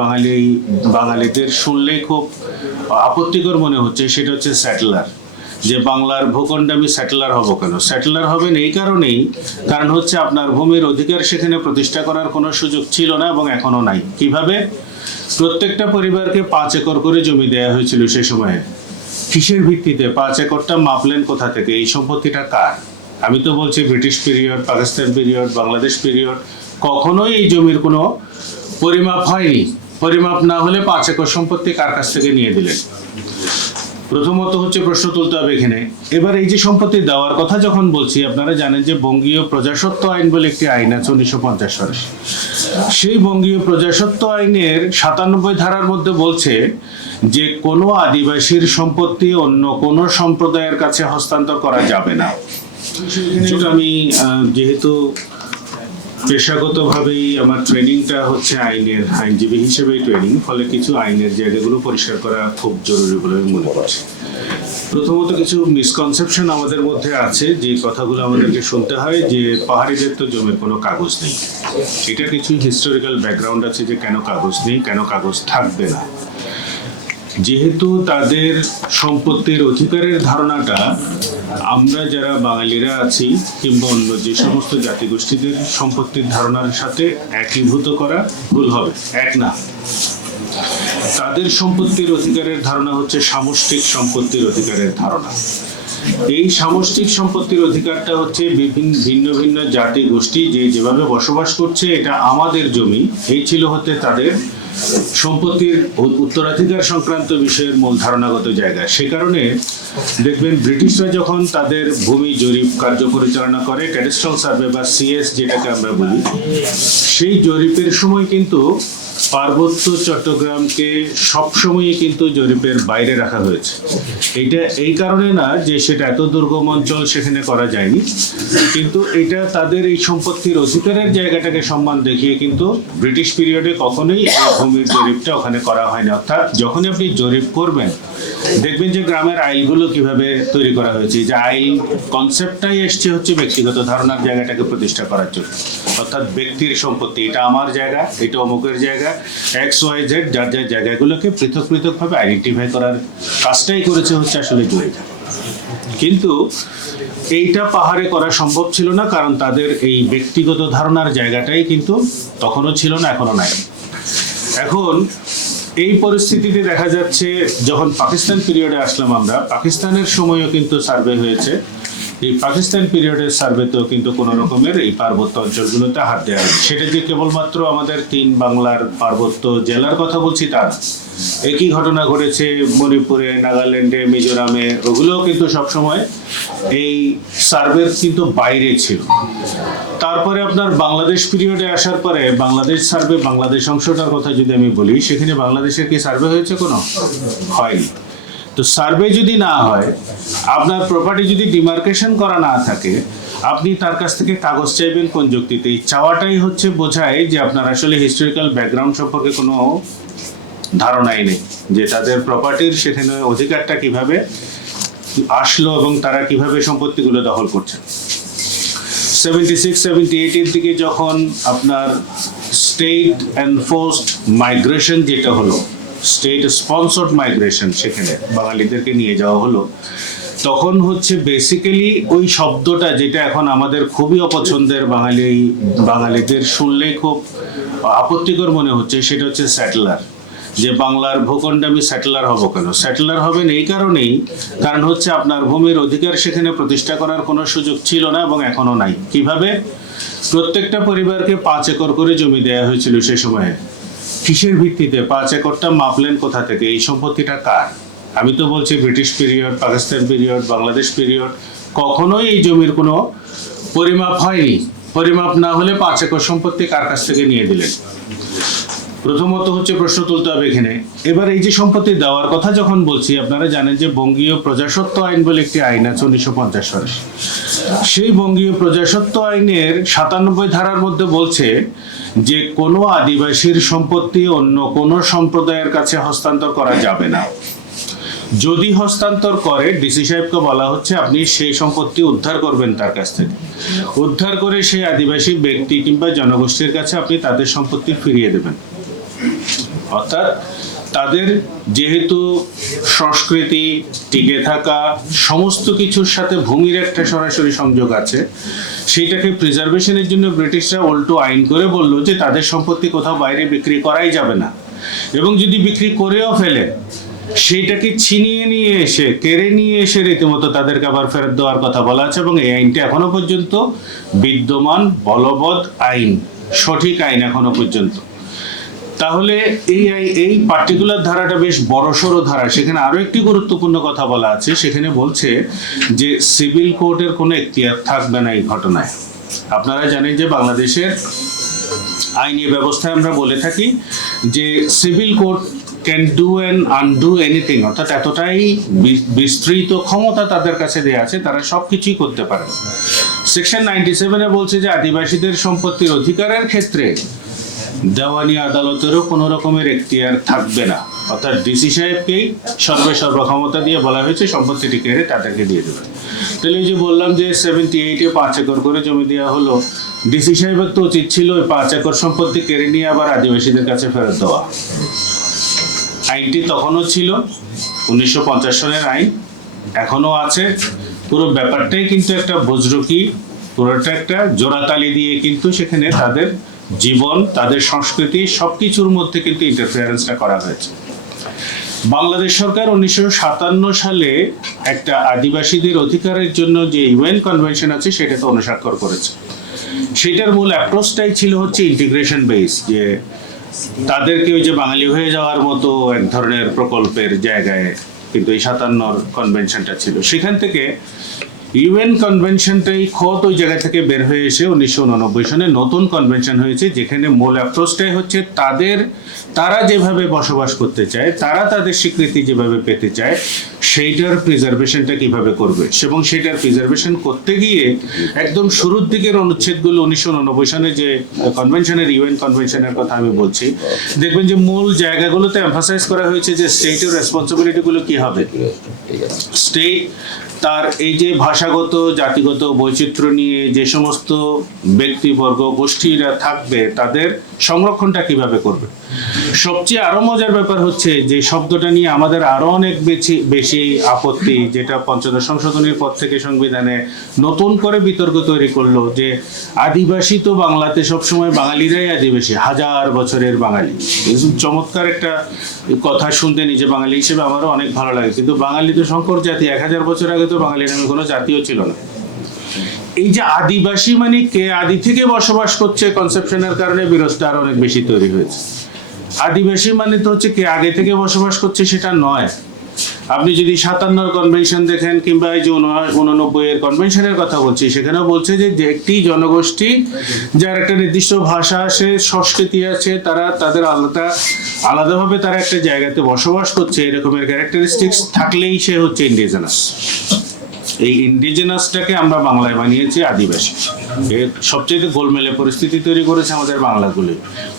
বাঙালি, বাঙালিদের শুনলেই খুব আপত্তিকর মনে হচ্ছে, সেটা হচ্ছে স্যাটেলার যে বাংলার ভূখণ্ডে আমি স্যাটেলার হব কেন? স্যাটেলার হবেন এই কারণেই, কারণ হচ্ছে আপনার ভূমির অধিকার সেখানে প্রতিষ্ঠা করার কোনো সুযোগ ছিল না এবং এখনও নাই। কীভাবে? প্রত্যেকটা পরিবারকে পাঁচ একর করে জমি দেওয়া হয়েছিল সে সময়ে। কিসের ভিত্তিতে? পাঁচ একরটা মাপলেন কোথা থেকে? এই সম্পত্তিটা কার? আমি তো বলছি British period, Pakistan period, Bangladesh period, কখনোই এই জমির কোনো পরিমাপ হয়নি। পরিমাপ না হলে পাঁচ একর সম্পত্তি কার কাছ থেকে নিয়ে দিলেন? প্রথমত হচ্ছে প্রশ্ন তুলতে হবে এখানে। এবার এই যে সম্পত্তি দেওয়ার কথা যখন বলছি, আপনারা জানেন যে বঙ্গীয় প্রজাসত্ব আইন বলে একটি আইন আছে উনিশশো পঞ্চাশ সালে। সেই বঙ্গীয় প্রজাসত্ব আইনের সাতানব্বই ধারার মধ্যে বলছে যে কোনো আদিবাসীর সম্পত্তি অন্য কোনো সম্প্রদায়ের কাছে হস্তান্তর করা যাবে না। আমি যেহেতু পেশাগতভাবেই আমার ট্রেনিংটা হচ্ছে আইনের আইনজীবী হিসেবেই ট্রেনিং, ফলে কিছু আইনের জায়গাগুলো পরিষ্কার করা খুব জরুরি বলে আমি মনে করছি। প্রথমত কিছু মিসকনসেপশন আমাদের মধ্যে আছে, যে কথাগুলো আমাদেরকে শুনতে হয়, যে পাহাড়িদের তো জমির কোনো কাগজ নেই। এটা কিছু হিস্টোরিক্যাল ব্যাকগ্রাউন্ড আছে যে কেন কাগজ নেই, কেন কাগজ থাকবে না। যেহেতু তাদের সম্পত্তির অধিকারের ধারণাটা আমরা যারা বাঙালিরা আছি কিংবা অন্য যে সমস্ত জাতিগোষ্ঠীদের সম্পত্তির ধারণার সাথে একীভূত করা ভুল হবে। এক না। তাদের সম্পত্তির অধিকারের ধারণা হচ্ছে সামষ্টিক সম্পত্তির অধিকারের ধারণা। এই সামষ্টিক সম্পত্তির অধিকারটা হচ্ছে বিভিন্ন, ভিন্ন ভিন্ন জাতি গোষ্ঠী যে যেভাবে বসবাস করছে, এটা আমাদের জমি। এই ছিল হতে তাদের সম্পত্তির উত্তরাধিকার সংক্রান্ত বিষয়ের মূল ধারণাগত জায়গা। সে কারণে দেখবেন ব্রিটিশরা যখন তাদের ভূমি জরিপ কার্য পরিচালনা করে ক্যাডেস্ট্রাল সার্ভে বা সিএস যেটাকে আমরা বলি, সেই জরিপের সময় কিন্তু পার্বত্য চট্টগ্রামকে সবসময়ই কিন্তু জরিপের বাইরে রাখা হয়েছে। এটা এই কারণে না যে সেটা এত দুর্গম অঞ্চল সেখানে করা যায়নি, কিন্তু এটা তাদের এই সম্পত্তির অধিকারের জায়গাটাকে সম্মান দেখিয়ে কিন্তু ব্রিটিশ পিরিয়ডে কখনোই এই ভূমির জরিপটা ওখানে করা হয়নি। অর্থাৎ যখনই আপনি জরিপ করবেন দেখবেন যে গ্রামের আইলগুলো কীভাবে তৈরি করা হয়েছে। যে আইল কনসেপ্টটাই এসছে হচ্ছে ব্যক্তিগত ধারণার জায়গাটাকে প্রতিষ্ঠা করার জন্য। অর্থাৎ ব্যক্তির সম্পত্তি, এটা আমার জায়গা, এটা অমুকের জায়গা এক্স ওয়াই জেড যার যার জায়গাগুলোকে পৃথক পৃথকভাবে আইডেন্টিফাই করার কাজটাই করেছে হচ্ছে আসলে জুয়েটা কিন্তু এইটা পাহাড়ে করা সম্ভব ছিল না, কারণ তাদের এই ব্যক্তিগত ধারণার জায়গাটাই কিন্তু তখনও ছিল না, এখনও নাই। এখন এই পরিস্থিতিতে দেখা যাচ্ছে, যখন পাকিস্তান পিরিয়ডে আসলাম আমরা, পাকিস্তানের সময়ও কিন্তু সার্ভে হয়েছে। এই পাকিস্তান পিরিয়ডের সার্ভেতেও কিন্তু কোনো রকমের এই পার্বত্য অঞ্চলগুলোতে হাত দেওয়া হয়নি। সেটা যে কেবলমাত্র আমাদের তিন বাংলার পার্বত্য জেলার কথা বলছি তা একই ঘটনা ঘটেছে মণিপুরে, নাগাল্যান্ডে, মিজোরামে, ওগুলোও কিন্তু সবসময় এই সার্ভের কিন্তু বাইরে ছিল। তারপরে আপনার বাংলাদেশ পিরিয়ডে আসার পরে বাংলাদেশ সার্ভে বাংলাদেশ অংশটার কথা যদি আমি বলি, সেখানে বাংলাদেশের কি সার্ভে হয়েছে কোনো? হয়নি। তো সার্ভে যদি না হয়, আপনার প্রপার্টি যদি ডিমার্কেশন করা না থাকে, আপনি তার কাছ থেকে কাগজ চাইবেন কোন যুক্তিতে? এই চাওয়াটাই হচ্ছে বোঝায় যে আপনার আসলে হিস্টোরিক্যাল ব্যাকগ্রাউন্ড সম্পর্কে কোনো ধারণাই নেই, যে তাদের প্রপার্টির সেখানে অধিকারটা কীভাবে আসলো এবং তারা কীভাবে সম্পত্তিগুলো দখল করছে সেভেন্টি সিক্স সেভেন্টি এইটের দিকে যখন আপনার স্টেট এনফোর্সড মাইগ্রেশন যেটা হলো স্টেট স্পন্সর্ড মাইগ্রেশন সেখানে বাঙালিদেরকে নিয়ে যাওয়া হলো, তখন হচ্ছে বেসিক্যালি ওই শব্দটা যেটা এখন আমাদের খুবই অপছন্দের বাঙালি, বাঙালিদের শুনলেই খুব আপত্তিকর মনে হচ্ছে, সেটা হচ্ছে স্যাটেলার যে বাংলার ভূখণ্ডে আমি স্যাটেলার হব কেন? স্যাটেলার হবেন এই কারণেই, কারণ হচ্ছে আপনার ভূমির অধিকার সেখানে প্রতিষ্ঠা করার কোনো সুযোগ ছিল না এবং এখনও নাই। কীভাবে? প্রত্যেকটা পরিবারকে পাঁচ একর করে জমি দেওয়া হয়েছিল সে সময়ে। কিসের ভিত্তিতে? পাঁচ একরটা মাপলেন কোথা থেকে? এই সম্পত্তিটা কার? আমি তো বলছি British period Pakistan period Bangladesh period কখনোই এই জমির কোনো পরিমাপ হয়নি। পরিমাপ না হলে পাঁচ একর সম্পত্তি কার কাছ থেকে নিয়ে দিলেন? প্রথমত হচ্ছে প্রশ্ন তুলতে হবে এখানে। এবার এই যে সম্পত্তি দেওয়ার কথা যখন বলছি, আপনারা জানেন যে বঙ্গীয় প্রজাসত্ব আইন বলে একটি আইন আছে উনিশশো পঞ্চাশ সালে। সেই বঙ্গীয় প্রজাসত্ব আইনের সাতানব্বই ধারার মধ্যে বলছে যে কোনো আদিবাসীর সম্পত্তি অন্য কোনো সম্প্রদায়ের কাছে হস্তান্তর করা যাবে না। যদি হস্তান্তর করে, ডিসি সাহেবকে বলা হচ্ছে আপনি সেই সম্পত্তি উদ্ধার করবেন তার কাছ থেকে। উদ্ধার করে সেই আদিবাসী ব্যক্তি কিংবা জনগোষ্ঠীর কাছে আপনি তাদের সম্পত্তি ফিরিয়ে দেবেন। অর্থাৎ তাদের যেহেতু সংস্কৃতি টিকে থাকা, সমস্ত কিছুর সাথে ভূমির একটা সরাসরি সংযোগ আছে, সেইটাকে প্রিজার্ভেশনের জন্য ব্রিটিশরা উল্টো আইন করে বলল যে তাদের সম্পত্তি কোথাও বাইরে বিক্রি করাই যাবে না। এবং যদি বিক্রি করেও ফেলে, সেইটাকে ছিনিয়ে নিয়ে এসে, কেড়ে নিয়ে এসে রীতিমতো তাদেরকে আবার ফেরত দেওয়ার কথা বলা আছে এবং এই আইনটা এখনও পর্যন্ত বিদ্যমান, বলবৎ আইন, সঠিক আইন এখনও পর্যন্ত। তাহলে এই এই পার্টিকুলার ধারাটা বেশ বড়সড় ধারা। সেখানে আরও একটি গুরুত্বপূর্ণ কথা বলা আছে। সেখানে বলছে যে সিভিল কোর্টের কোনো এখতিয়ার থাকবে না এই ঘটনায়। আপনারা জানেন যে, বাংলাদেশের আইনি ব্যবস্থায় আমরা বলে থাকি যে civil court can do and undo anything অর্থাৎ এতটাই বিস্তৃত ক্ষমতা তাদের কাছে দেওয়া আছে, তারা সব কিছুই করতে পারে। সেকশন নাইনটি সেভেনে বলছে যে, আদিবাসীদের সম্পত্তির অধিকারের ক্ষেত্রে দেওয়ানি আদালতেরও কোনো রকমের এখতিয়ার থাকবে না। অর্থাৎ ডিসি সাহেবকেই সর্বে সর্বক্ষমতা দিয়ে বলা হয়েছে, সম্পত্তিটি কেড়ে তাদেরকে দিয়ে দেবে। তাহলে এই যে বললাম যে সেভেন্টি এইটে পাঁচ একর করে জমি দেওয়া হলো, ডিসি সাহেবের তো উচিত ছিল ওই পাঁচ একর সম্পত্তি কেড়ে নিয়ে আবার আদিবাসীদের কাছে ফেরত দেওয়া। আইনটি তখনও ছিল, উনিশশো সনের আইন, এখনও আছে। পুরো ব্যাপারটাই কিন্তু একটা বজ্রকি, পুরোটা একটা জোড়াতালি দিয়ে কিন্তু সেখানে তাদের জীবন, তাদের সংস্কৃতি সব কিছুর মধ্যে কিন্তু ইন্টারফিয়ারেন্সটা করা হয়েছে। বাংলাদেশ সরকার উনিশশো সাতান্ন সালে একটা আদিবাসীদের অধিকারের জন্য যে ইউএন কনভেনশন আছে, সেটাকে অনুস্বাক্ষর করেছে। সেটার মূল অ্যাপ্রোচটাই ছিল হচ্ছে ইন্টিগ্রেশন বেস যে তাদেরকে ওই যে বাঙালি হয়ে যাওয়ার মতো এক ধরনের প্রকল্পের জায়গায় কিন্তু এই সাতান্নর কনভেনশনটা ছিল। সেখান থেকে ইউএন কনভেনশনটাই খত ওই জায়গা থেকে বের হয়ে এসে উনিশশো উননব্বই সনে নতুন কনভেনশন হয়েছে যেখানে মূল অ্যাপ্রোচটাই হচ্ছে তাদের তারা যেভাবে বসবাস করতে চায় তারা তাদের স্বীকৃতি যেভাবে পেতে চায় সেইটার প্রিজার্ভেশনটা কীভাবে করবে? এবং সেটার প্রিজার্ভেশন করতে গিয়ে একদম শুরুর দিকের অনুচ্ছেদগুলো উনিশশো উননব্বই সনে যে কনভেনশনের ইউএন কনভেনশনের কথা আমি বলছি দেখবেন যে মূল জায়গাগুলোতে এমফাসাইজ করা হয়েছে যে স্টেটের রেসপন্সিবিলিটিগুলো কি হবে? ঠিক আছে। স্টেট তার এই যে ভাষাগত, জাতিগত বৈচিত্র্য নিয়ে যে সমস্ত ব্যক্তিবর্গ, গোষ্ঠীরা থাকবে, তাদের সংরক্ষণটা কীভাবে করবে? সবচেয়ে আরও মজার ব্যাপার হচ্ছে যে শব্দটা নিয়ে আমাদের আরও অনেক বেশি বেশি আপত্তি, যেটা পঞ্চদশ সংশোধনীর পর থেকে সংবিধানে নতুন করে বিতর্ক তৈরি করল যে আদিবাসী তো বাংলাতে সবসময় বাঙালিরাই আদিবাসী, হাজার বছরের বাঙালি। চমৎকার একটা কথা শুনতে নিজে বাঙালি হিসেবে আমারও অনেক ভালো লাগে। কিন্তু বাঙালি তো শঙ্কর জাতি, এক হাজার বছর আগে তো বাঙালি নামে কোনো জাতিও ছিল না। এই যে আদিবাসী মানে কে? আদি থেকে বসবাস করছে কনসেপশনের কারণে বিরোধটা আরও অনেক বেশি তৈরি হয়েছে। আদিবাসী মানে তো হচ্ছে কে? আগে থেকে বসবাস করছে সেটা নয়। আপনি যদি সাতান্নর কনভেনশন দেখেন কিংবা এই যে উননব্বই এর কনভেনশনের কথা বলছি, সেখানেও বলছে যে যে একটি জনগোষ্ঠী যার একটা নির্দিষ্ট ভাষা আছে, সংস্কৃতি আছে, তারা তাদের আলাদা, আলাদাভাবে তারা একটা জায়গাতে বসবাস করছে, এরকমের ক্যারেক্টারিস্টিক্স থাকলেই সে হচ্ছে ইন্ডিজেনাস এই ইন্ডিজেনাসটাকে আমরা বাংলায় বানিয়েছি আদিবাসী। এর সবচেয়ে গোলমেলে পরিস্থিতি তৈরি করেছে আমাদের বাংলাগুলি।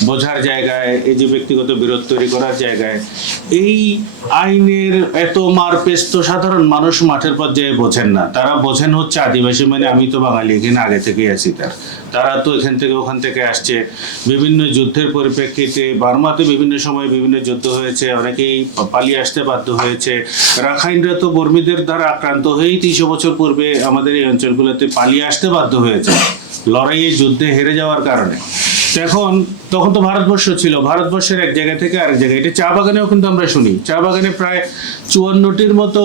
বোঝার জায়গায়, এই যে ব্যক্তিগত বিরোধ তৈরি করার জায়গায়, এই আইনের এত মারপেচ তো সাধারণ মানুষ মাঠের পর্যায়ে বোঝেন না। তারা বোঝেন হচ্ছে আদিবাসী মানে আমি তো বাঙালি, এখানে আগে থেকেই আছি তার। তারা তো এখান থেকে ওখান থেকে আসছে। বিভিন্ন যুদ্ধের পরিপ্রেক্ষিতে বার্মাতে বিভিন্ন সময় বিভিন্ন যুদ্ধ হয়েছে, অনেকেই পালিয়ে আসতে বাধ্য হয়েছে। রাখাইনরা তো বর্মীদের দ্বারা আক্রান্ত হয়েই তিনশো বছর পূর্বে আমাদের এই অঞ্চলগুলোতে পালিয়ে আসতে বাধ্য হয়েছে। লড়াইয়ে যুদ্ধে হেরে যাওয়ার কারণে। এখন, তখন তো ভারতবর্ষ ছিল। ভারতবর্ষের এক জায়গা থেকে আরেক জায়গায়। এটা চা বাগানেও কিন্তু আমরা শুনি। চা বাগানে প্রায় চুয়ান্নটির মতো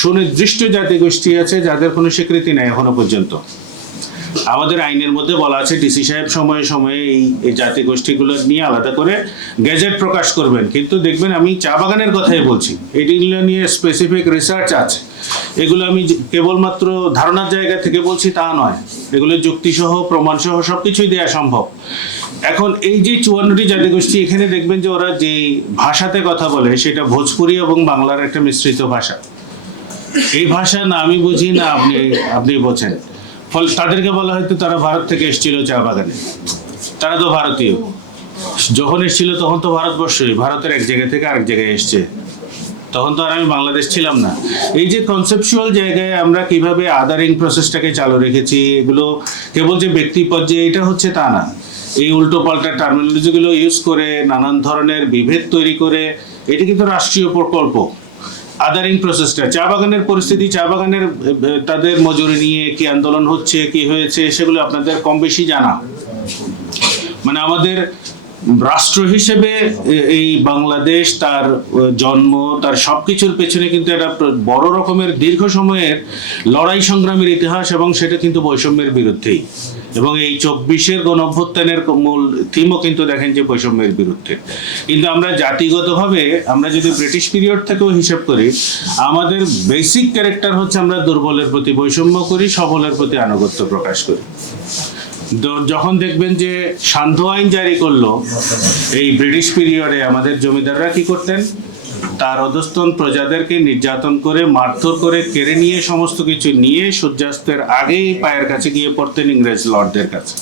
সুনির্দিষ্ট জাতি গোষ্ঠী আছে, যাদের কোনো স্বীকৃতি নেই এখনও পর্যন্ত। আমাদের আইনের মধ্যে বলা আছে, ডিসি সাহেব সময়ে সময়ে এই এই জাতিগোষ্ঠীগুলো নিয়ে আলাদা করে গেজেট প্রকাশ করবেন। কিন্তু দেখবেন আমি চা বাগানের কথাই বলছি। এগুলো নিয়ে স্পেসিফিক রিসার্চ আছে। এগুলো আমি কেবলমাত্র ধারণার জায়গা থেকে বলছি তা নয়। এগুলো যুক্তিসহ, প্রমাণসহ সব কিছুই দেওয়া সম্ভব। এখন এই যে চুয়ান্নটি জাতিগোষ্ঠী এখানে দেখবেন যে ওরা যে ভাষাতে কথা বলে, সেটা ভোজপুরি এবং বাংলার একটা মিশ্রিত ভাষা। এই ভাষা না আমি বুঝি না আপনি আপনি বোঝেন। ফলে তাদেরকে বলা হয়তো তারা ভারত থেকে এসেছিল চা বাগানে। তারা তো ভারতীয়। যখন এসেছিল তখন তো ভারতবর্ষই। ভারতের এক জায়গা থেকে আরেক জায়গায় এসছে। তখন তো আর আমি বাংলাদেশ ছিলাম না। এই যে কনসেপচুয়াল জায়গায় আমরা কীভাবে আদারিং প্রসেসটাকে চালু রেখেছি, এগুলো কেবল যে ব্যক্তি পর্যায়ে এটা হচ্ছে তা না। এই উল্টো পাল্টা টার্মিনোলজিগুলো ইউজ করে নানান ধরনের বিভেদ তৈরি করে, এটি কিন্তু রাষ্ট্রীয় প্রকল্প। আদারিং প্রসেসটা চা বাগানের পরিস্থিতি, চা বাগানের তাদের মজুরি নিয়ে কি আন্দোলন হচ্ছে, কি হয়েছে, সেগুলো আপনাদের কম বেশি জানা। মানে আমাদের রাষ্ট্র হিসেবে এই বাংলাদেশ তার জন্ম, তার সব কিছুর পেছনে কিন্তু একটা বড় রকমের দীর্ঘ সময়ের লড়াই সংগ্রামের ইতিহাস এবং সেটা কিন্তু বৈষম্যের বিরুদ্ধেই। এবং এই চব্বিশের গণ অভ্যুত্থানের মূল থিমও কিন্তু দেখেন যে বৈষম্যের বিরুদ্ধে। কিন্তু আমরা জাতিগতভাবে, আমরা যদি ব্রিটিশ পিরিয়ড থেকেও হিসাব করি, আমাদের বেসিক ক্যারেক্টার হচ্ছে আমরা দুর্বলের প্রতি বৈষম্য করি, সবলের প্রতি আনুগত্য প্রকাশ করি। যখন দেখবেন যে সান্ধ্য আইন জারি করল, এই ব্রিটিশ পিরিয়ডে আমাদের জমিদাররা কি করতেন? তার অধস্তন প্রজাদেরকে নির্যাতন করে, মারধর করে, কেড়ে নিয়ে সমস্ত কিছু নিয়ে সূর্যাস্তের আগেই পায়ের কাছে গিয়ে পড়তেন ইংরেজ লর্ডদের কাছে।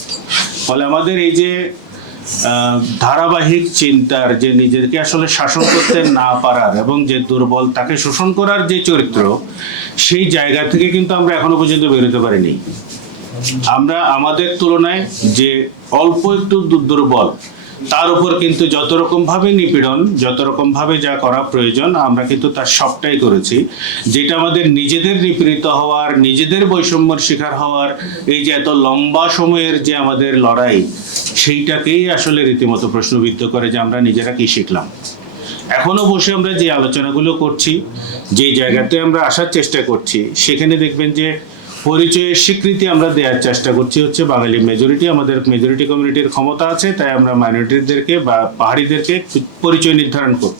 ফলে আমাদের এই যে ধারাবাহিক চিন্তার যে নিজেকে আসলে শাসন করতে না পারার এবং যে দুর্বল তাকে শোষণ করার যে চরিত্র, সেই জায়গা থেকে কিন্তু আমরা এখনও পর্যন্ত বেরোতে পারিনি। আমরা আমাদের তুলনায় যে অল্প একটু দুর্বল তার উপর কিন্তু যত রকম ভাবে নিপীড়ন, যত রকম ভাবে যা করা প্রয়োজন, আমরা কিন্তু তার সবটাই করেছি। যেটা আমাদের নিজেদের নিপীড়িত হওয়ার, নিজেদের বৈষম্যর শিকার হওয়ার, এই যে এত লম্বা সময়ের যে আমাদের লড়াই, সেইটাকেই আসলে রীতিমতো প্রশ্নবিদ্ধ করে যে আমরা নিজেরা কি শিখলাম। এখনও বসে আমরা যে আলোচনাগুলো করছি, যে জায়গাতে আমরা আসার চেষ্টা করছি, সেখানে দেখবেন যে পরিচয়ের স্বীকৃতি আমরা দেওয়ার চেষ্টা করছি হচ্ছে বাঙালি মেজরিটি আমাদের মেজরিটি কমিউনিটির ক্ষমতা আছে, তাই আমরা মাইনরিটিদেরকে বা পাহাড়িদেরকে পরিচয় নির্ধারণ করব।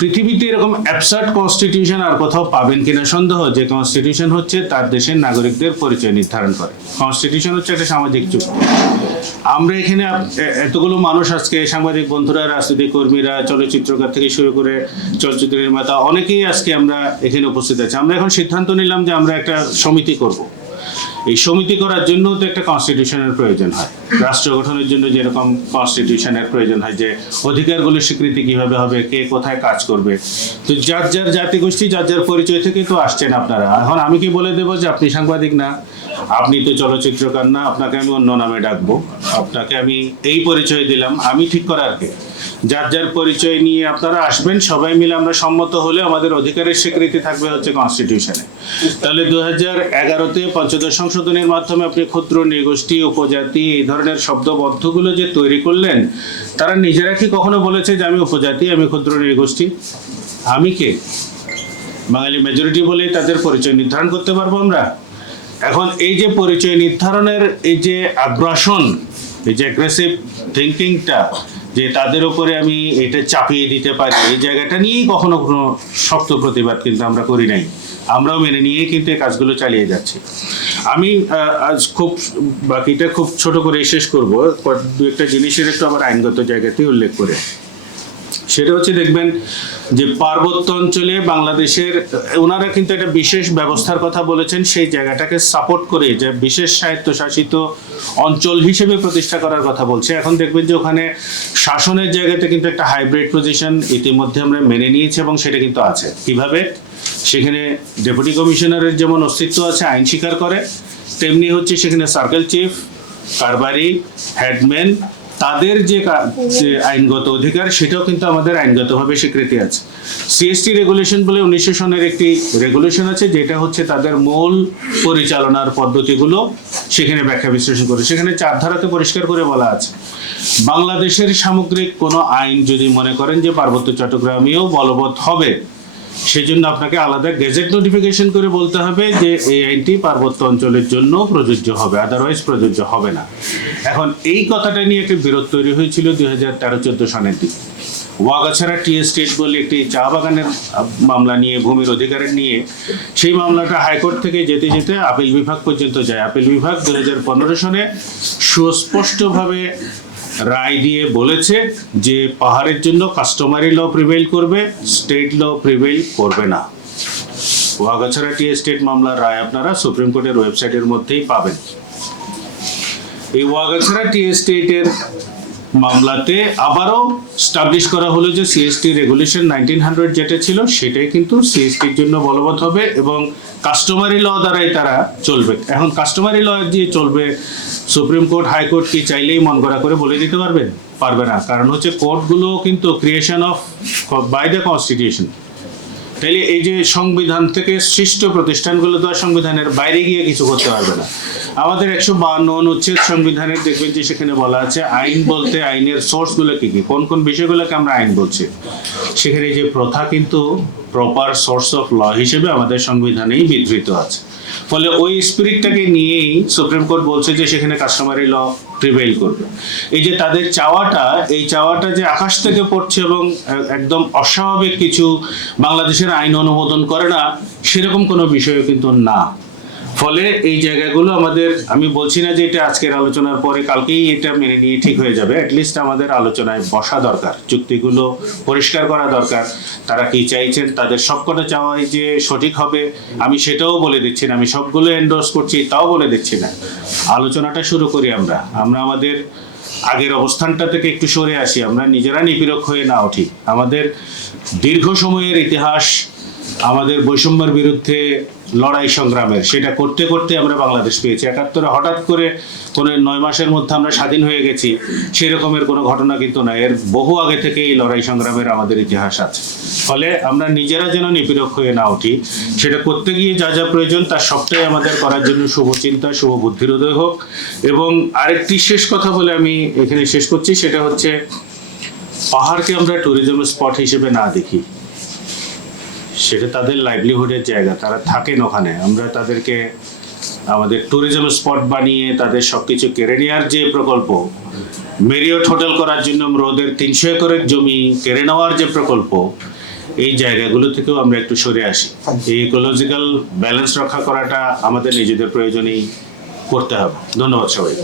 পৃথিবীতে এরকম অ্যাবসার্ট কনস্টিটিউশন আর কোথাও পাবেন কিনা সন্দেহ, যে কনস্টিটিউশন হচ্ছে তার দেশের নাগরিকদের পরিচয় নির্ধারণ করে। কনস্টিটিউশন হচ্ছে একটা সামাজিক চুক্তি আমরা এখানে এতগুলো মানুষ আজকে সাংবাদিক বন্ধুরা, রাজনৈতিক কর্মীরা, চলচ্চিত্রকার থেকে শুরু করে চলচ্চিত্র নির্মাতা, অনেকেই আজকে আমরা এখানে উপস্থিত আছি। আমরা এখন সিদ্ধান্ত নিলাম যে আমরা একটা সমিতি করব। এই সমিতি করার জন্য তো একটা কনস্টিটিউশনের প্রয়োজন হয়। রাষ্ট্র গঠনের জন্য যেরকম কনস্টিটিউশনের প্রয়োজন হয় যে অধিকারগুলোর স্বীকৃতি কীভাবে হবে, কে কোথায় কাজ করবে। তো যার যার জাতিগোষ্ঠী, যার যার পরিচয় থেকে তো আসছেন আপনারা। এখন আমি কি বলে দেবো যে আপনি সাংবাদিক না আপনি তো চলচ্চিত্রকার না, আপনাকে আমি অন্য নামে ডাকবো। আপনাকে আমি এই পরিচয় দিলাম, আমি ঠিক করার কে? যার যার পরিচয় নিয়ে আপনারা আসবেন, সবাই মিলে আমরা সম্মত হলে আমাদের অধিকারের স্বীকৃতি থাকবে হচ্ছে কনস্টিটিউশনে তাহলে দু হাজার এগারোতে পঞ্চদশ সংশোধনের মাধ্যমে আপনি ক্ষুদ্র নৃগোষ্ঠী, উপজাতি, এই ধরনের শব্দবদ্ধগুলো যে তৈরি করলেন, তারা নিজেরা কি কখনো বলেছে যে আমি উপজাতি, আমি ক্ষুদ্র নৃগোষ্ঠী? আমি কে? বাঙালি মেজরিটি বলেই তাদের পরিচয় নির্ধারণ করতে পারব আমরা? এখন এই যে পরিচয় নির্ধারণের এই যে আগ্রাসন, এই যে অ্যাগ্রেসিভ থিঙ্কিংটা যে তাদের উপরে আমি এটা চাপিয়ে দিতে পারি, এই জায়গাটা নিয়েই কখনো কোনো শক্ত প্রতিবাদ কিন্তু আমরা করি নাই। আমরাও মেনে নিয়েই কিন্তু এই কাজগুলো চালিয়ে যাচ্ছি। আমি আজ খুব, বাকিটা খুব ছোট করে শেষ করব। দু একটা জিনিসের একটু আবার আইনগত জায়গাতেই উল্লেখ করে। সেটা হচ্ছে দেখবেন যে পার্বত্য অঞ্চলে বাংলাদেশের, ওনারা কিন্তু একটা বিশেষ ব্যবস্থার কথা বলেছেন, সেই জায়গাটাকে সাপোর্ট করে যে বিশেষ স্বায়ত্তশাসিত অঞ্চল হিসেবে প্রতিষ্ঠা করার কথা বলছে। এখন দেখবেন যে ওখানে শাসনের জায়গাতে কিন্তু একটা হাইব্রিড পজিশন ইতিমধ্যে আমরা মেনে নিয়েছি এবং সেটা কিন্তু আছে। কীভাবে? সেখানে ডেপুটি কমিশনারের যেমন অস্তিত্ব আছে, আইন স্বীকার করে, তেমনি হচ্ছে সেখানে সার্কেল চিফ কারবারি হেডম্যান তাদের যে আইনগত অধিকার, সেটাও কিন্তু আমাদের আইনগতভাবে স্বীকৃতি আছে। সিএসটি রেগুলেশন বলে উনিশশো সনের একটি রেগুলেশন আছে, যেটা হচ্ছে তাদের মূল পরিচালনার পদ্ধতিগুলো সেখানে ব্যাখ্যা বিশ্লেষণ করে। সেখানে চার ধারাতে পরিষ্কার করে বলা আছে, বাংলাদেশের সামগ্রিক কোনো আইন যদি মনে করেন যে পার্বত্য চট্টগ্রামেও বলবৎ হবে সেজন্য আপনাকে আলাদা গেজেট নোটিফিকেশন করে বলতে হবে যে এই আইনটি পার্বত্য অঞ্চলের জন্য প্রযোজ্য হবে আদারওয়াইজ প্রযোজ্য হবে না। এখন এই কথাটা নিয়ে একটি বিরোধ তৈরি হয়েছিল দুই হাজার তেরো চোদ্দ সনের দিকে। ওয়াগাছাড়া টি এস্টেট বলে একটি চা বাগানের মামলা নিয়ে, ভূমির অধিকারের নিয়ে, সেই মামলাটা হাইকোর্ট থেকে যেতে যেতে আপিল বিভাগ পর্যন্ত যায়। আপিল বিভাগ দু হাজার পনেরো সনে সুস্পষ্টভাবে রায় দিয়ে বলেছে যে পাহাড়ের জন্য কাস্টমারি ল প্রিভেল করবে স্টেট ল প্রিভেল করবে না। ওয়াগাছড়া টি এস্টেট মামলার রায় আপনারা সুপ্রিম কোর্টের ওয়েবসাইটের মধ্যেই পাবেন। এই ওয়াগাছড়া টি এস্টেটের মামলাতে আবারও স্টাবলিশ করা হলো যে সিএসটি রেগুলেশন নাইনটিন হান্ড্রেড যেটা ছিল, সেটাই কিন্তু সিএসটির জন্য বলবৎ হবে এবং কাস্টমারি ল দ্বারাই তারা চলবে। এখন কাস্টমারি ল দিয়ে চলবে সুপ্রিম কোর্ট হাইকোর্ট কি চাইলেই মন করা করে বলে দিতে পারবে পারবে না। কারণ হচ্ছে কোর্টগুলো কিন্তু creation of by the constitution তাইলে এই যে সংবিধান থেকে সৃষ্ট প্রতিষ্ঠানগুলো তো আর সংবিধানের বাইরে গিয়ে কিছু করতে পারবে না। আমাদের একশো বান্ন অনুচ্ছেদ সংবিধানের দেখবেন যে সেখানে বলা আছে, আইন বলতে আইনের সোর্সগুলো কি কি? কোন কোন বিষয়গুলোকে আমরা আইন বলছি? সেখানে যে প্রথা কিন্তু প্রপার সোর্স অফ ল হিসেবে আমাদের সংবিধানেই বিধৃত আছে। ফলে ওই স্পিরিটটাকে নিয়েই সুপ্রিম কোর্ট বলছে যে সেখানে কাস্টমারি ল প্রিভেল করবে। এই যে তাদের চাওয়াটা, এই চাওয়াটা যে আকাশ থেকে পড়ছে এবং একদম অস্বাভাবিক কিছু বাংলাদেশের আইন অনুমোদন করে না, সেরকম কোনো বিষয় কিন্তু না। ফলে এই জায়গাগুলো আমাদের, আমি বলছি না যে এটা আজকের আলোচনার পরে কালকেই এটা মেনে নিয়ে ঠিক হয়ে যাবে অ্যাটলিস্ট আমাদের আলোচনায় বসা দরকার, চুক্তিগুলো পরিষ্কার করা দরকার, তারা কি চাইছেন, তাদের সবকটা চাওয়াই যে সঠিক হবে, আমি সেটাও বলে দিচ্ছি না, আমি সবগুলো এন্ডোর্স করছি, তাও বলে দিচ্ছি না। আলোচনাটা শুরু করি আমরা আমরা আমাদের আগের অবস্থানটা থেকে একটু সরে আসি, আমরা নিজেরা নিপীড়ক হয়ে না উঠি। আমাদের দীর্ঘ সময়ের ইতিহাস আমাদের বৈষম্যের বিরুদ্ধে লড়াই সংগ্রামের। সেটা করতে করতে আমরা বাংলাদেশ পেয়েছি। একাত্তরে হঠাৎ করে কোনো নয় মাসের মধ্যে আমরা স্বাধীন হয়ে গেছি সেই রকমের কোনো ঘটনা কিন্তু না এর বহু আগে থেকে এই লড়াই সংগ্রামের আমাদের ইতিহাস আছে। ফলে আমরা নিজেরা যেন নিপীড়ক হয়ে না উঠি, সেটা করতে গিয়ে যা যা প্রয়োজন তার সবটাই আমাদের করার জন্য শুভ চিন্তা, শুভ বুদ্ধির উদয় হোক। এবং আরেকটি শেষ কথা বলে আমি এখানে শেষ করছি, সেটা হচ্ছে পাহাড়কে আমরা ট্যুরিজম স্পট হিসেবে না দেখি। সেটা তাদের লাইভলিহুডের জায়গা, তারা থাকেন ওখানে। আমরা তাদেরকে, আমাদের ট্যুরিজম স্পট বানিয়ে তাদের সব কিছু কেড়ে নেওয়ার যে প্রকল্প মেরিয়ট হোটেল করার জন্য আমরা ওদের তিনশো একরের জমি কেড়ে নেওয়ার যে প্রকল্প, এই জায়গাগুলো থেকেও আমরা একটু সরে আসি। এই ইকোলজিক্যাল ব্যালেন্স রক্ষা করাটা আমাদের নিজেদের প্রয়োজনেই করতে হবে। ধন্যবাদ সবাই